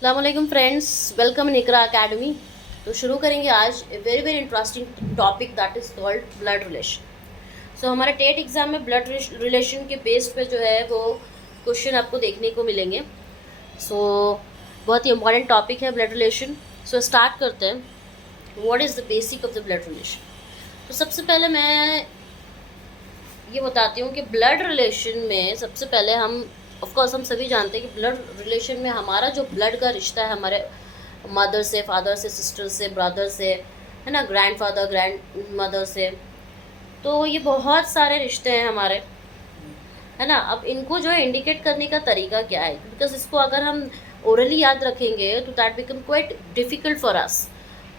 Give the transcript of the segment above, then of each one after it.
अस्सलाम वालेकुम friends, welcome in Iqra academy. तो शुरू करेंगे आज a very very interesting topic that is called blood relation. So हमारे टेट एग्ज़ाम में ब्लड रिलेशन के बेस पे जो है वो क्वेश्चन आपको देखने को मिलेंगे। सो बहुत ही इंपॉर्टेंट टॉपिक है ब्लड रिलेशन। सो स्टार्ट करते हैं। What is the basic of the blood relation. तो सबसे पहले मैं ये बताती हूँ कि ब्लड रिलेशन में सबसे पहले हम ऑफ कोर्स हम सभी जानते हैं कि ब्लड रिलेशन में हमारा जो ब्लड का रिश्ता है हमारे मदर से, फादर से, सिस्टर से, ब्रदर से, है ना, ग्रैंडफादर, ग्रैंड मदर से, तो ये बहुत सारे रिश्ते हैं हमारे, है ना। अब इनको जो है इंडिकेट करने का तरीका क्या है, बिकॉज इसको अगर हम ओरली याद रखेंगे तो that become quite difficult for us.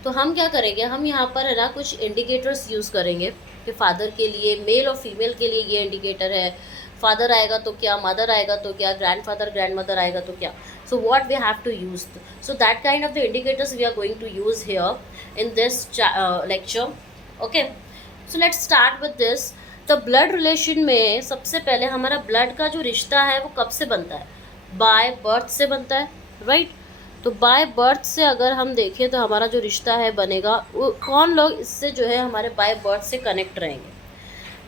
तो हम क्या करेंगे, हम यहाँ पर है ना कुछ इंडिकेटर्स यूज़ करेंगे कि फादर के लिए, मेल और फीमेल के लिए ये इंडिकेटर है, फादर आएगा तो क्या, मदर आएगा तो क्या, ग्रैंडफादर ग्रैंड मदर आएगा तो क्या। So what we have to use, so that kind of the indicators we are going to use here in this lecture. Okay, so let's start with this. तो blood relation में सबसे पहले हमारा blood का जो रिश्ता है वो कब से बनता है, बाय बर्थ से बनता है, राइट। तो बाय बर्थ से अगर हम देखें तो हमारा जो रिश्ता है बनेगा, वो कौन लोग इससे जो है हमारे बाय बर्थ से कनेक्ट रहेंगे।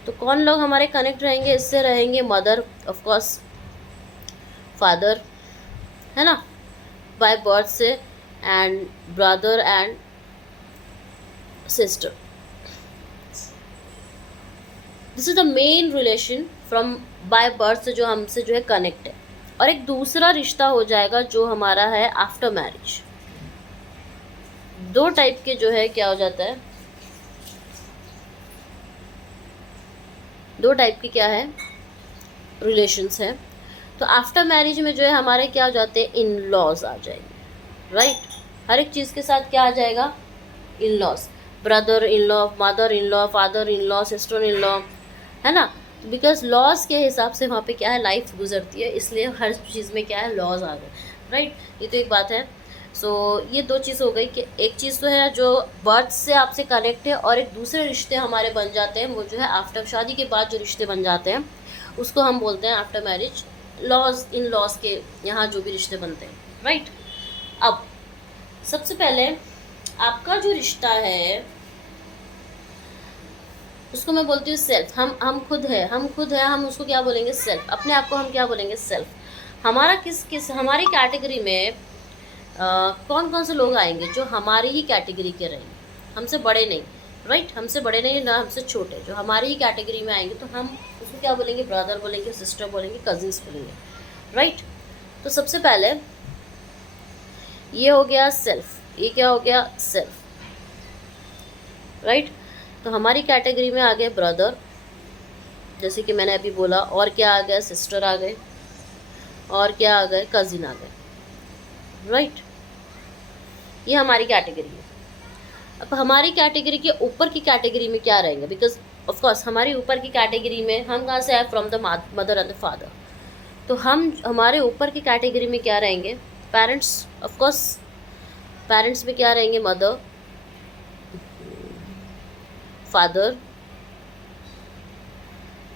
तो कौन लोग हमारे कनेक्ट रहेंगे इससे, रहेंगे मदर, ऑफ कोर्स फादर, है ना, बाय बर्थ से, and brother and sister. This is the main relation from by birth से जो हमसे जो है कनेक्ट है। और एक दूसरा रिश्ता हो जाएगा जो हमारा है आफ्टर मैरिज। दो टाइप के जो है क्या हो जाता है, दो टाइप की क्या है रिलेशंस हैं। तो आफ्टर मैरिज में जो है हमारे क्या हो जाते हैं, इन लॉज आ जाएंगे, राइट। हर एक चीज़ के साथ क्या आ जाएगा, in laws, brother in law, mother in law, father in law, sister in law, है ना। बिकॉज लॉज के हिसाब से वहाँ पे क्या है, लाइफ गुजरती है, इसलिए हर चीज़ में क्या है, लॉज आ गए, राइट। ये तो एक बात है। सो ये दो चीज़ हो गई कि एक चीज़ तो है जो बर्थ से आपसे कनेक्ट है, और एक दूसरे रिश्ते हमारे बन जाते हैं, वो जो है आफ्टर शादी के बाद जो रिश्ते बन जाते हैं उसको हम बोलते हैं after marriage laws. In laws के यहाँ जो भी रिश्ते बनते हैं, राइट। अब सबसे पहले आपका जो रिश्ता है उसको मैं बोलती हूँ सेल्फ। हम खुद है, हम उसको क्या बोलेंगे, सेल्फ। अपने आप को हम क्या बोलेंगे, सेल्फ। हमारा किस हमारी कैटेगरी में कौन कौन से लोग आएंगे जो हमारी ही कैटेगरी के रहेंगे, हमसे बड़े नहीं, राइट। हमसे बड़े नहीं ना हमसे छोटे, जो हमारी ही कैटेगरी में आएंगे तो हम उसको क्या बोलेंगे, ब्रदर बोलेंगे, सिस्टर बोलेंगे, कजिन्स बोलेंगे, राइट। तो सबसे पहले ये हो गया सेल्फ, ये क्या हो गया, सेल्फ, राइट। तो हमारी कैटेगरी में आ गए ब्रदर, जैसे कि मैंने अभी बोला, और क्या आ गया, सिस्टर आ गए, और क्या आ गए, कजिन आ गए, राइट। ये हमारी कैटेगरी है। अब हमारी कैटेगरी के ऊपर की कैटेगरी में क्या रहेंगे, बिकॉज ऑफ कोर्स हमारी ऊपर की कैटेगरी में हम कहाँ से आए, from the mother and the father. तो हम हमारे ऊपर की कैटेगरी में क्या रहेंगे, पेरेंट्स। ऑफ कोर्स पेरेंट्स में क्या रहेंगे, mother, father,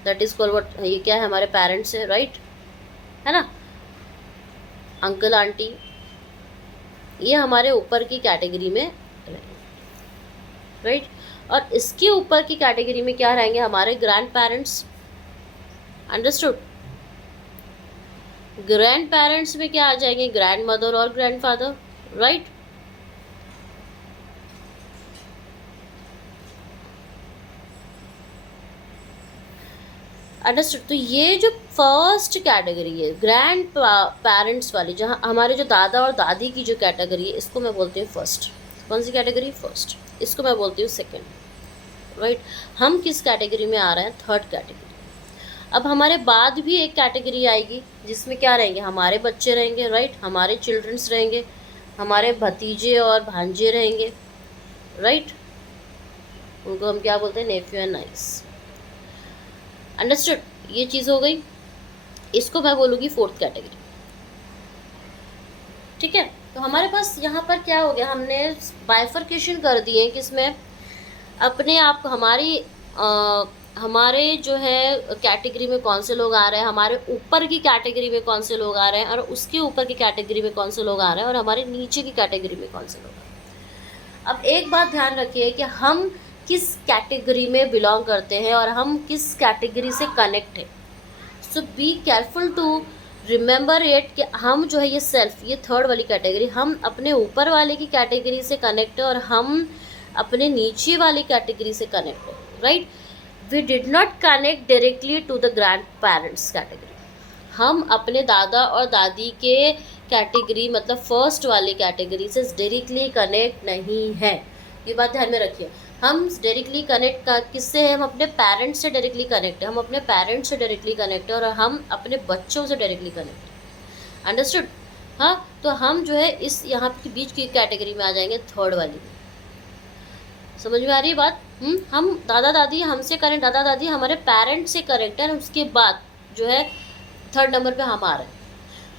that is called what, ये क्या है, हमारे पेरेंट्स है, राइट, है ना, अंकल आंटी, ये हमारे ऊपर की कैटेगरी में, राइट। और इसके ऊपर की कैटेगरी में क्या रहेंगे, हमारे grand parents, understood. Grand parents में क्या आ जाएंगे, ग्रैंड मदर और ग्रैंड फादर, राइट। अंडरस्टूड। तो ये जो फर्स्ट कैटेगरी है ग्रैंड पेरेंट्स वाली, जहाँ हमारे जो दादा और दादी की जो कैटेगरी है, इसको मैं बोलती हूँ फर्स्ट। कौन सी कैटेगरी, फर्स्ट। इसको मैं बोलती हूँ सेकंड, राइट। हम किस कैटेगरी में आ रहे हैं, थर्ड कैटेगरी। अब हमारे बाद भी एक कैटेगरी आएगी जिसमें क्या रहेंगे, हमारे बच्चे रहेंगे, राइट, हमारे चिल्ड्रंस रहेंगे, हमारे भतीजे और भांजे रहेंगे, राइट। उनको हम क्या बोलते हैं, नेफ्यू एंड नाइस, अंडरस्टूड। ये चीज़ हो गई, इसको मैं बोलूँगी फोर्थ कैटेगरी, ठीक है। तो हमारे पास यहाँ पर क्या हो गया, हमने बाइफर्केशन कर दिए किसमें, अपने आप को, हमारी हमारे जो है कैटेगरी में कौन से लोग आ रहे हैं, हमारे ऊपर की कैटेगरी में कौन से लोग आ रहे हैं, और उसके ऊपर की कैटेगरी में कौन से लोग आ रहे हैं, और हमारे नीचे की कैटेगरी में कौन से लोग आ रहे हैं। अब एक बात ध्यान रखिए कि हम किस कैटेगरी में बिलोंग करते हैं और हम किस कैटेगरी से कनेक्ट हैं। So be careful to remember it कि हम जो है ये सेल्फ, ये थर्ड वाली कैटेगरी, हम अपने ऊपर वाले की कैटेगरी से कनेक्ट है और हम अपने नीचे वाली कैटेगरी से कनेक्ट है, right. We did not connect directly to the grand parents category. हम अपने दादा और दादी के कैटेगरी मतलब फर्स्ट वाली कैटेगरी से डायरेक्टली कनेक्ट नहीं है, ये बात ध्यान में रखिए। हम डायरेक्टली कनेक्ट किससे हैं, हम अपने पेरेंट्स से डायरेक्टली कनेक्ट है, हम अपने पेरेंट्स से डायरेक्टली कनेक्ट है और हम अपने बच्चों से डायरेक्टली कनेक्ट है। अंडरस्टूड। हाँ, तो हम जो है इस यहाँ के बीच की कैटेगरी में आ जाएंगे, थर्ड वाली में। समझ में आ रही है बात। हम दादा दादी हमसे कनेक्ट, दादा दादी हमारे पेरेंट्स से कनेक्ट है, उसके बाद जो है थर्ड नंबर पे हम आ रहे हैं।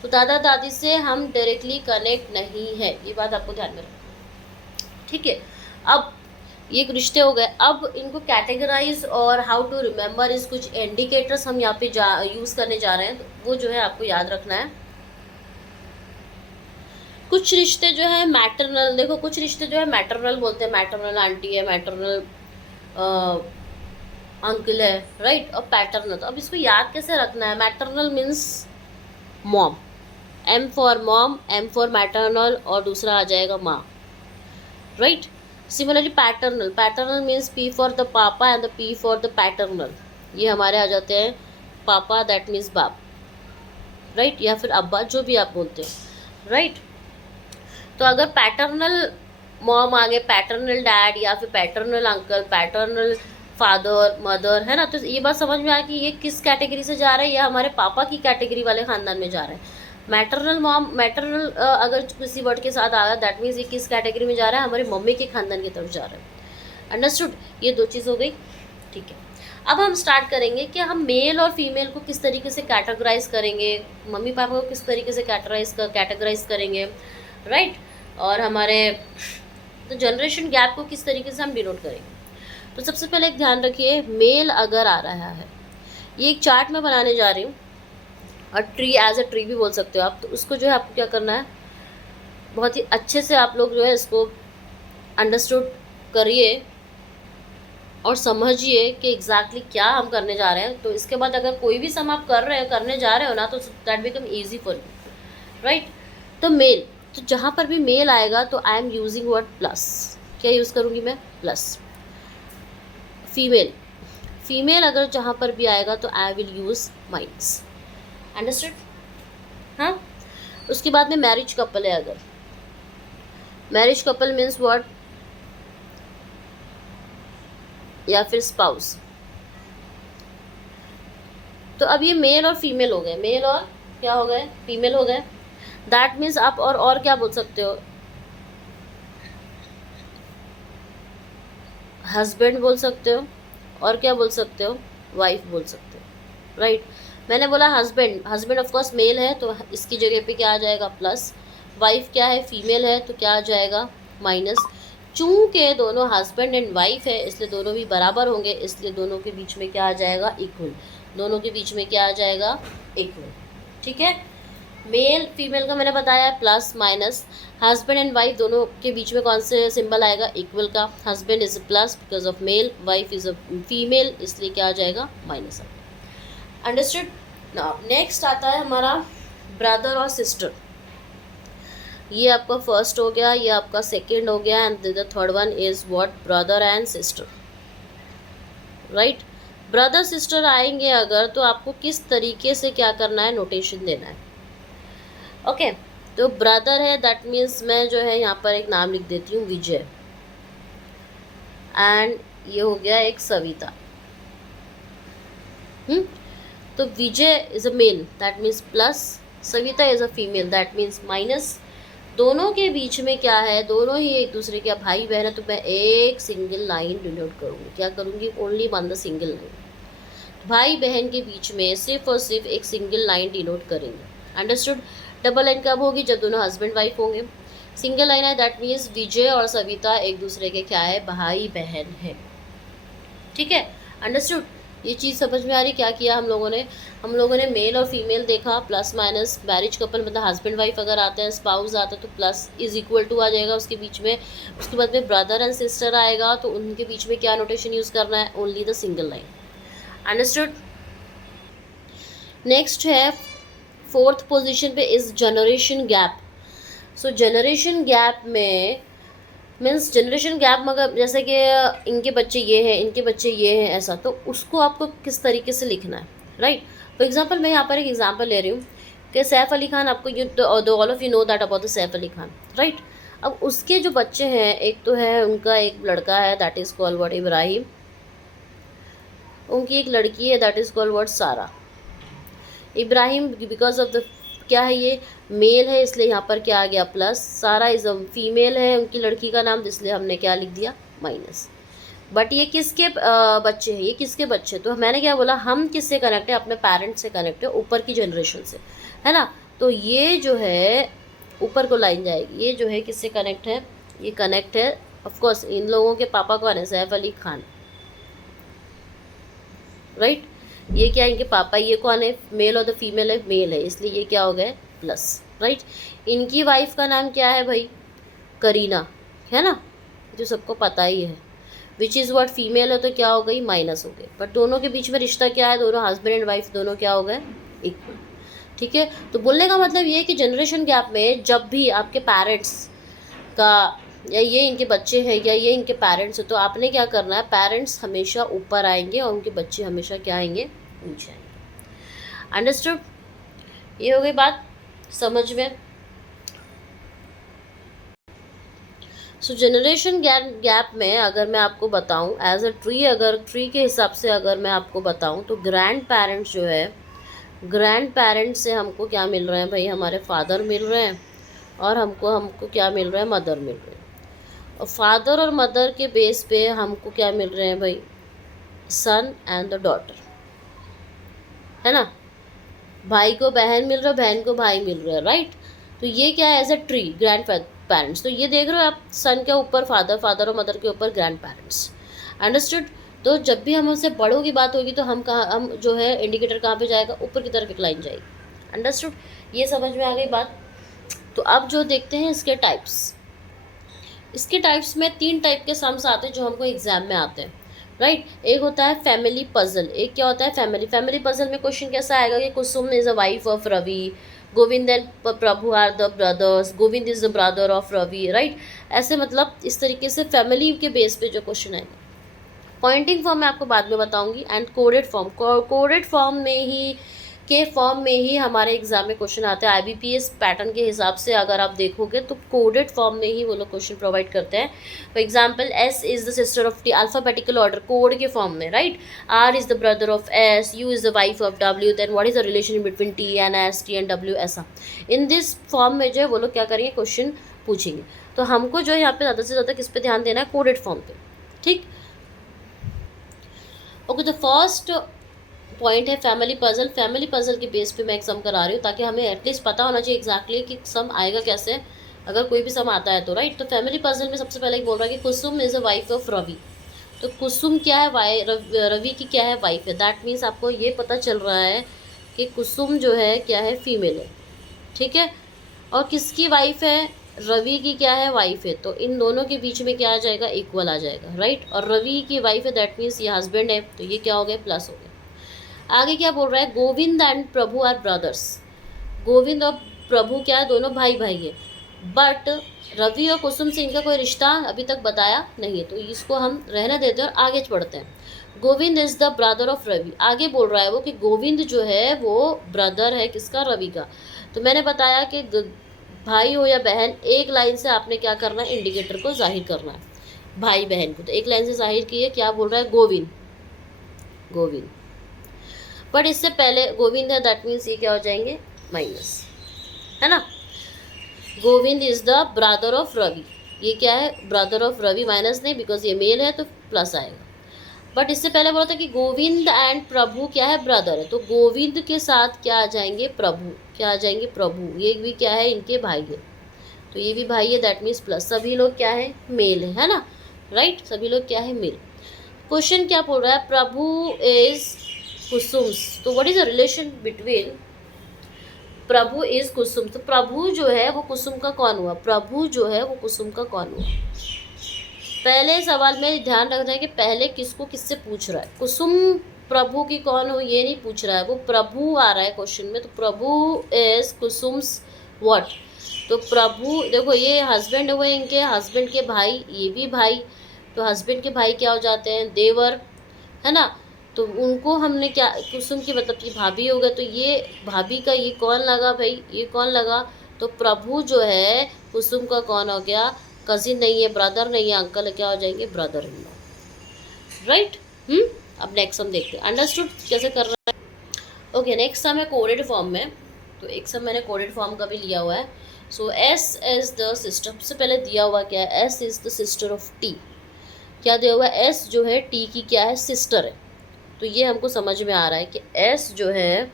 तो दादा दादी से हम डायरेक्टली कनेक्ट नहीं है, ये बात आपको ध्यान में रखना, ठीक है। अब ये रिश्ते हो गए। अब इनको कैटेगराइज और हाउ टू रिमेंबर इस कुछ इंडिकेटर्स हम यहाँ पे यूज़ करने जा रहे हैं, तो वो जो है आपको याद रखना है। कुछ रिश्ते जो है मैटरनल, देखो कुछ रिश्ते जो है मैटरनल बोलते हैं, मैटरनल आंटी है, मैटरनल अंकल है, राइट, और पैटर्नल। तो अब इसको याद कैसे रखना है। Maternal means mom, M for mom, M for maternal, और दूसरा आ जाएगा माँ, right. Similarly paternal, paternal means P for the papa and the P for the paternal, ये हमारे आ जाते हैं पापा, दैट मीन्स बाप, राइट, या फिर अब्बा, जो भी आप बोलते हैं, राइट। तो अगर पैटर्नल मॉम आगे, पैटर्नल डैड, या फिर paternal uncle, paternal father, mother, है ना, तो ये बात समझ में आया कि ये किस कैटेगरी से जा रहा है, ये हमारे पापा की कैटेगरी वाले ख़ानदान में जा रहा है। मैटरनल मॉम, मैटरनल अगर किसी वर्ड के साथ आया, दैट मीन्स ये किस कैटेगरी में जा रहा है, हमारे मम्मी के खानदान की तरफ जा रहा है। अंडरस्टूड। ये दो चीज़ हो गई, ठीक है। अब हम स्टार्ट करेंगे कि हम मेल और फीमेल को किस तरीके से कैटेगराइज करेंगे, मम्मी पापा को किस तरीके से कैटेगराइज करेंगे, राइट, और हमारे तो जनरेशन गैप को किस तरीके से हम डिनोट करेंगे। तो सबसे पहले एक ध्यान रखिए, मेल अगर आ रहा है, ये एक चार्ट में बनाने जा रही हूँ, और ट्री एज अ ट्री भी बोल सकते हो आप। तो उसको जो है आपको क्या करना है, बहुत ही अच्छे से आप लोग जो है इसको अंडरस्टूड करिए और समझिए कि एग्जैक्टली क्या हम करने जा रहे हैं। तो इसके बाद अगर कोई भी सम आप करने जा रहे हो ना, तो that become easy for you, right. तो मेल, तो जहाँ पर भी मेल आएगा तो I am using word plus, क्या यूज़ करूँगी मैं, प्लस। फीमेल, फीमेल अगर जहाँ पर भी आएगा तो I will use minus. Understood. हाँ, उसके बाद में मैरिज कपल है, अगर मैरिज कपल मीन्स व्हाट, या फिर स्पाउस। तो अब ये मेल और फीमेल हो गए, मेल और क्या हो गए, फीमेल हो गए। दैट मीन्स आप और क्या बोल सकते हो, हस्बैंड बोल सकते हो, और क्या बोल सकते हो, वाइफ बोल सकते हो, राइट। मैंने बोला husband, husband of course male है, तो इसकी जगह पे क्या आ जाएगा, प्लस। वाइफ क्या है, फीमेल है, तो क्या आ जाएगा, माइनस। चूँकि दोनों हस्बैंड एंड वाइफ है, इसलिए दोनों भी बराबर होंगे, इसलिए दोनों के बीच में क्या आ जाएगा, इक्वल। दोनों के बीच में क्या आ जाएगा, इक्वल, ठीक है। मेल फीमेल का मैंने बताया plus minus. Husband and wife दोनों के बीच में कौन से सिंबल आएगा, इक्वल का। Husband is plus because of male, wife is a female, इसलिए क्या आ जाएगा, माइनस। अंडरस्टूड। नाउ नेक्स्ट आता है हमारा ब्रदर और सिस्टर। ये आपका फर्स्ट हो गया, ये आपका सेकेंड हो गया, and the third one is what, brother and sister, right. Brother sister आएंगे अगर, तो आपको किस तरीके से क्या करना है, नोटेशन देना है, ओके। तो ब्रदर है, दैट मीन्स मैं जो है यहाँ पर एक नाम लिख देती हूँ, विजय, एंड ये हो गया एक सविता। तो Vijay is a male, that means plus, Savita is a female, that means minus. दोनों के बीच में क्या है, दोनों ही एक दूसरे के भाई बहन है, तो मैं एक सिंगल लाइन डिनोट करूँगी, क्या करूँगी, only one the single line. भाई बहन के बीच में सिर्फ और सिर्फ एक सिंगल लाइन डिनोट करेंगे। अंडरस्टूड। डबल लाइन कब होगी, जब दोनों हस्बैंड वाइफ होंगे। सिंगल लाइन है, दैट मीन्स विजय और सविता एक दूसरे के क्या है, भाई बहन है, ठीक है। अंडरस्टूड। ये चीज़ समझ में आ रही? क्या किया हम लोगों ने मेल और फीमेल देखा, प्लस माइनस मैरिज कपल मतलब हस्बैंड वाइफ अगर आते हैं, स्पाउस आता है तो प्लस इज इक्वल टू आ जाएगा उसके बीच में। उसके बाद में ब्रदर एंड सिस्टर आएगा तो उनके बीच में क्या नोटेशन यूज़ करना है? Only the single line. Understood? Next है फोर्थ पोजीशन पे is generation gap. So generation gap में मीन्स जनरेशन गैप मगर जैसे कि इनके बच्चे ये हैं, इनके बच्चे ये हैं, ऐसा तो उसको आपको किस तरीके से लिखना है, राइट? फॉर एग्जांपल मैं यहाँ पर एक एग्जांपल ले रही हूँ कि सैफ अली खान, आपको you all of you know that about the Saif Ali Khan, right? अब उसके जो बच्चे हैं, एक तो है उनका एक लड़का है that is called what Ibrahim, उनकी एक लड़की है दैट इज़ कॉल्ड व्हाट सारा। इब्राहिम बिकॉज ऑफ द क्या है, ये मेल है इसलिए यहाँ पर क्या आ गया प्लस, सारा इज फीमेल है उनकी लड़की का नाम, इसलिए हमने क्या लिख दिया माइनस। बट ये किसके बच्चे हैं, ये किसके बच्चे? तो मैंने क्या बोला, हम किससे कनेक्ट है? अपने पेरेंट्स से कनेक्ट है, ऊपर की जनरेशन से, है ना? तो ये जो है ऊपर को लाइन जाएगी, ये जो है किससे कनेक्ट है? ये कनेक्ट है ऑफकोर्स इन लोगों के पापा कौन है? सैफ अली खान, राइट? ये क्या है? इनके पापा। ये कौन है? मेल और द फीमेल है, मेल है, इसलिए ये क्या हो गया? Plus, right? इनकी वाइफ का नाम क्या है भाई? करीना, है ना, जो सबको पता ही है। विच इज़ व्हाट फीमेल है तो क्या हो गई? माइनस हो गए। बट दोनों के बीच में रिश्ता क्या है? दोनों हस्बैंड एंड वाइफ दोनों क्या हो गए? इक्वल। ठीक है, तो बोलने का मतलब ये है कि जनरेशन गैप में जब भी आपके पेरेंट्स का या ये इनके बच्चे हैं या ये इनके पेरेंट्स हैं, तो आपने क्या करना है? पेरेंट्स हमेशा ऊपर आएंगे और उनके बच्चे हमेशा क्या आएंगे? नीचे आएंगे। अंडरस्टूड? ये हो गई बात समझ में। सो जनरेशन गैप में अगर मैं आपको बताऊं एज अ ट्री, अगर ट्री के हिसाब से अगर मैं आपको बताऊं तो ग्रैंड पेरेंट्स जो है, ग्रैंड पेरेंट्स से हमको क्या मिल रहे हैं भाई? हमारे फादर मिल रहे हैं और हमको क्या मिल रहा है? मदर मिल रहे हैं। और फादर और मदर के बेस पे हमको क्या मिल रहे हैं भाई? सन एंड द डॉटर, है ना? भाई को बहन मिल रहा है, बहन को भाई मिल रहा है, राइट? तो ये क्या है? As a tree grand parents. तो ये देख रहे हो आप, सन के ऊपर फादर, फादर और मदर के ऊपर ग्रैंड पेरेंट्स। अंडरस्टूड? तो जब भी हम उससे बड़ों की बात होगी तो हम जो है इंडिकेटर कहाँ पे जाएगा? ऊपर की तरफ एक लाइन जाएगी। अंडरस्टूड? ये समझ में आ गई बात? तो अब जो देखते हैं इसके टाइप्स। इसके टाइप्स में 3 टाइप के सम्स आते हैं जो हमको एग्जाम में आते हैं, राइट? एक होता है फैमिली पजल। एक क्या होता है? फैमिली पजल में क्वेश्चन कैसा आएगा कि Kusum is a wife of Ravi, Govind and Prabhu are the brothers, Govind is the brother of Ravi, right? ऐसे मतलब इस तरीके से फैमिली के बेस पे जो क्वेश्चन आएगा। पॉइंटिंग फॉर्म मैं आपको बाद में बताऊंगी and coded form, coded form में ही हमारे एग्जाम में क्वेश्चन आते हैं। IBPS पैटर्न के हिसाब से अगर आप देखोगे तो कोडेड फॉर्म में ही वो लोग क्वेश्चन प्रोवाइड करते हैं। For example S is the sister of T, alphabetical order code के फॉर्म में, right? R is the brother of S, U is the wife of W, then what is the relation between T and S, T and W, ऐसा in this form में जो है वो लोग क्या करेंगे? क्वेश्चन पूछेंगे। तो हमको जो है यहाँ पे ज़्यादा से ज़्यादा किस पे ध्यान देना है? कोडेड फॉर्म पे, ठीक? ओके, तो फर्स्ट पॉइंट है फैमिली पजल। फैमिली पजल के बेस पे मैं एक सम करा रही हूँ ताकि हमें एटलीस्ट पता होना चाहिए एग्जैक्टली कि सम आएगा कैसे, अगर कोई भी सम आता है तो, राइट? तो फैमिली पजल में सबसे पहले एक बोल रहा है कि Kusum is a wife of Ravi. तो कुसुम क्या है? रवि की क्या है? वाइफ है। दैट मीन्स आपको ये पता चल रहा है कि कुसुम जो है क्या है? फीमेल है, ठीक है? और किसकी वाइफ है? रवि की क्या है? वाइफ है। तो इन दोनों के बीच में क्या आ जाएगा? इक्वल आ जाएगा, राइट? और रवि की वाइफ है, दैट मीन्स ये हस्बैंड है, तो ये क्या हो गया? प्लस हो गया। आगे क्या बोल रहा है? Govind and Prabhu are brothers. Govind और प्रभु क्या है? दोनों भाई भाई है। बट रवि और कुसुम से इनका कोई रिश्ता अभी तक बताया नहीं है, तो इसको हम रहने देते हैं और आगे बढ़ते हैं। Govind is the brother of Ravi. आगे बोल रहा है वो कि गोविंद जो है वो ब्रदर है किसका? रवि का। तो मैंने बताया कि भाई हो या बहन, एक लाइन से आपने क्या करना है? इंडिकेटर को जाहिर करना है भाई बहन को। तो एक लाइन से जाहिर की है, क्या बोल रहा है? गोविंद, गोविंद। बट इससे पहले गोविंद है, दैट मीन्स ये क्या हो जाएंगे? माइनस, है ना? Govind is the brother of Ravi. ये क्या है? ब्रदर ऑफ रवि, माइनस नहीं बिकॉज ये मेल है तो प्लस आएगा। बट इससे पहले बोला था कि गोविंद एंड प्रभु क्या है? ब्रदर है। तो गोविंद के साथ क्या आ जाएंगे? प्रभु। क्या आ जाएंगे? प्रभु। ये भी क्या है? इनके भाई है, तो ये भी भाई है, दैट मीन्स प्लस। सभी लोग क्या है? मेल है ना, राइट? सभी लोग क्या है? मेल। क्वेश्चन क्या बोल रहा है, प्रभु इज कुसुम्स, तो what is the relation between Prabhu is Kusum, तो प्रभु जो है वो कुसुम का कौन हुआ, प्रभु जो है वो कुसुम का कौन हुआ। पहले सवाल में ध्यान रखना है कि पहले किसको किससे पूछ रहा है, कुसुम प्रभु की कौन हो ये नहीं पूछ रहा है, वो प्रभु आ रहा है क्वेश्चन में, तो प्रभु इज कुसुम्स व्हाट, तो प्रभु देखो ये हस्बैंड हुए इनके, हस्बैंड के भाई, ये भी भाई, तो हस्बैंड के भाई क्या हो जाते हैं, देवर, है ना, तो उनको हमने क्या, कुसुम की मतलब कि भाभी हो गए, तो ये भाभी का ये कौन लगा भाई, ये कौन लगा, तो प्रभु जो है कुसुम का कौन हो गया, कजिन नहीं है, ब्रदर नहीं है, अंकल है, क्या हो जाएंगे, ब्रदर इन लॉ, राइट। अब नेक्स्ट हम देखते हैं अंडरस्टूड कैसे कर रहा है। ओके, नेक्स्ट सम है कोडेड फॉर्म में, तो एक सम मैंने कोडेड फॉर्म का भी लिया हुआ है। सो एस इज द सिस्टर, सबसे पहले दिया हुआ क्या है, S is the sister of T, क्या दिया हुआ है, एस जो है टी की क्या है, सिस्टर है, तो ये हमको समझ में आ रहा है कि एस जो है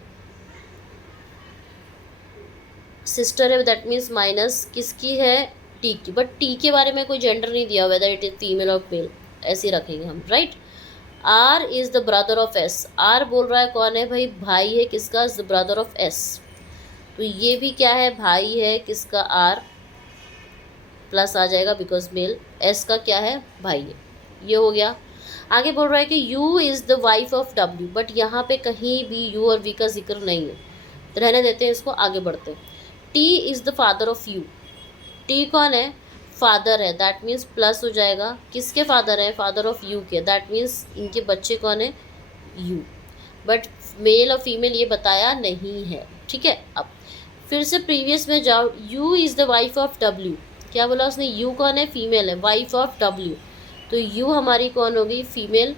सिस्टर है, दैट मीन्स माइनस किसकी है, टी की, बट टी के बारे में कोई जेंडर नहीं दिया हुआ, वेदर इट इज फीमेल और मेल, ऐसे ही रखेंगे हम, right. R is the brother of S, R बोल रहा है कौन है भाई, भाई है किसका, is the brother of S, तो ये भी क्या है, भाई है किसका, आर, प्लस आ जाएगा बिकॉज मेल, एस का क्या है, भाई है, ये हो गया। आगे बोल रहा है कि you is the wife of W, but यहाँ पे कहीं भी यू और वी का जिक्र नहीं है, तो रहने देते हैं इसको, आगे बढ़ते हैं। T is the father of you, T कौन है, फादर है, दैट मीन्स प्लस हो जाएगा, किसके फादर है, फादर ऑफ यू के, दैट मीन्स इनके बच्चे कौन है, यू, बट मेल और फीमेल ये बताया नहीं है, ठीक है। अब फिर से प्रीवियस में जाओ, U is the wife of W, क्या बोला उसने, यू कौन है, फीमेल है, वाइफ ऑफ डब्ल्यू, तो यू हमारी कौन होगी, फीमेल,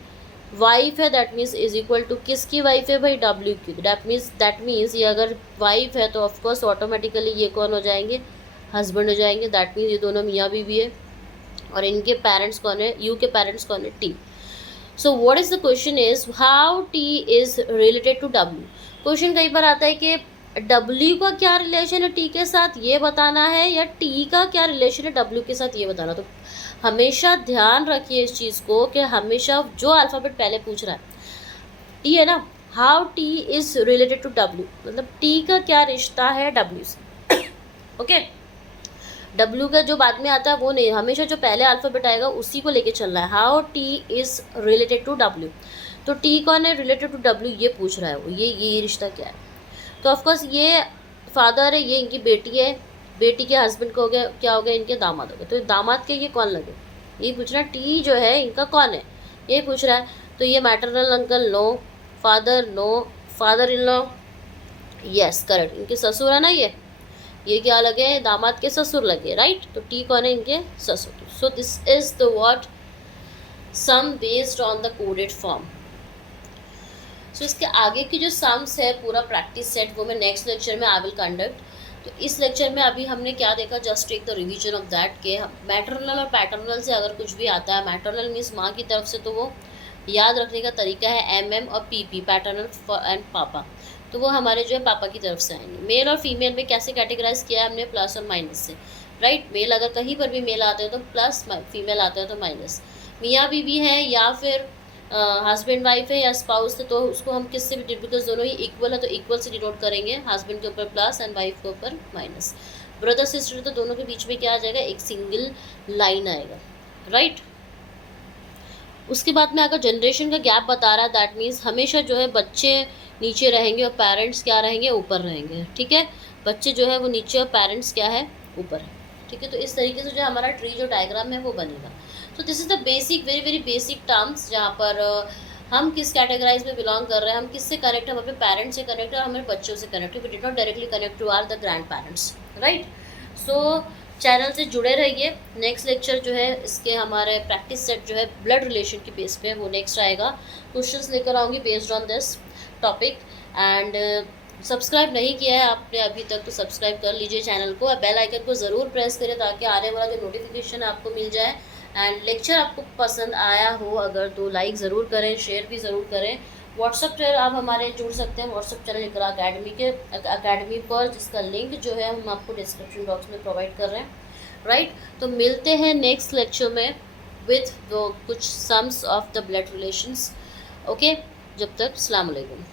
वाइफ है, that means is equal to किसकी वाइफ है भाई, डब्ल्यू की, दैट मीन्स ये अगर वाइफ है तो ऑफकोर्स ऑटोमेटिकली ये कौन हो जाएंगे, हस्बैंड हो जाएंगे, दैट मीन्स ये दोनों मियाँ बीवी है, और इनके पेरेंट्स कौन है, यू के पेरेंट्स कौन है, T. So what is the question is how T is related to W, question कई बार आता है कि डब्ल्यू का क्या रिलेशन है टी के साथ ये बताना है, या टी का क्या रिलेशन है डब्ल्यू के साथ ये बताना, तो हमेशा ध्यान रखिए इस चीज़ को कि हमेशा जो अल्फ़ाबेट पहले पूछ रहा है, टी है ना, how T is related to W, मतलब टी का क्या रिश्ता है डब्ल्यू से, ओके। डब्ल्यू का जो बाद में आता है वो नहीं, हमेशा जो पहले अल्फ़ाबेट आएगा उसी को लेके चलना है, how T is related to W, तो टी कौन है, रिलेटेड टू डब्ल्यू ये पूछ रहा है वो, ये रिश्ता क्या है, तो ऑफकोर्स ये फादर है, ये इनकी बेटी है, बेटी के हस्बैंड को हो गया, क्या हो गया, इनके दामाद हो गए, तो दामाद के ये कौन लगे, ये पूछ रहा है, टी जो है इनका कौन है, ये पूछ रहा है, तो ये maternal uncle no, father no, father in law, yes correct, इनके ससुर है ना, ये क्या लगे, दामाद के ससुर लगे, राइट, तो टी कौन है, इनके ससुर। So this is the what some based on the coded form. So इसके आगे की जो सम्स है पूरा प्रैक्टिस सेट वो मैं नेक्स्ट लेक्चर में आई विल कंडक्ट। तो इस लेक्चर में अभी हमने क्या देखा, just take the revision of that के मैटरनल और पैटर्नल से अगर कुछ भी आता है, मैटरनल मीन्स माँ की तरफ से, तो वो याद रखने का तरीका है MM और PP, पैटर्नल एंड पापा, तो वो हमारे जो है पापा की तरफ से आएंगे। मेल और फीमेल में कैसे कैटेगराइज किया है हमने, प्लस और माइनस से, राइट। मेल अगर कहीं पर भी मेल आते हैं तो प्लस, फीमेल आते हैं तो माइनस। मियाँ बीवी है या फिर हस्बैंड वाइफ है या स्पाउस है, तो उसको हम किससे भी, बिकॉज दोनों ही इक्वल है तो इक्वल से डिनोट करेंगे, हस्बैंड के ऊपर प्लस एंड वाइफ के ऊपर माइनस। ब्रदर सिस्टर तो दोनों के बीच में क्या आ जाएगा, एक सिंगल लाइन आएगा, राइट। उसके बाद में अगर जनरेशन का गैप बता रहा है, दैट मीन्स हमेशा जो है बच्चे नीचे रहेंगे और पेरेंट्स क्या रहेंगे, ऊपर रहेंगे, ठीक है। बच्चे जो है वो नीचे और पेरेंट्स क्या है, ऊपर है, ठीक है। तो इस तरीके से जो हमारा ट्री जो डायग्राम है वो बनेगा। तो this is the basic, very very basic terms, जहाँ पर हम किस कैटेगराइज में बिलोंग कर रहे हैं, हम किससे कनेक्ट, हम अपने पेरेंट्स से कनेक्ट है, हमारे बच्चों से कनेक्ट है, we did not directly connect to are the grand parents, right. So channel से जुड़े रहिए। नेक्स्ट लेक्चर जो है इसके हमारे प्रैक्टिस सेट जो है ब्लड रिलेशन के बेस पे वो नेक्स्ट आएगा, क्वेश्चंस लेकर आऊँगी based on this topic. And subscribe नहीं किया है आपने अभी तक तो सब्सक्राइब कर लीजिए चैनल को, और बेल आइकन को ज़रूर प्रेस करें ताकि आने वाला जो नोटिफिकेशन आपको मिल जाए। एंड लेक्चर आपको पसंद आया हो अगर तो लाइक ज़रूर करें, शेयर भी ज़रूर करें। व्हाट्सअप पर आप हमारे जुड़ सकते हैं, व्हाट्सअप चैनल इकरा अकेडमी पर, जिसका लिंक जो है हम आपको डिस्क्रिप्शन बॉक्स में प्रोवाइड कर रहे हैं, राइट। तो मिलते हैं नेक्स्ट लेक्चर में। विथ कुछ sums of the blood relations. Okay, जब तक अस्सलाम वालेकुम।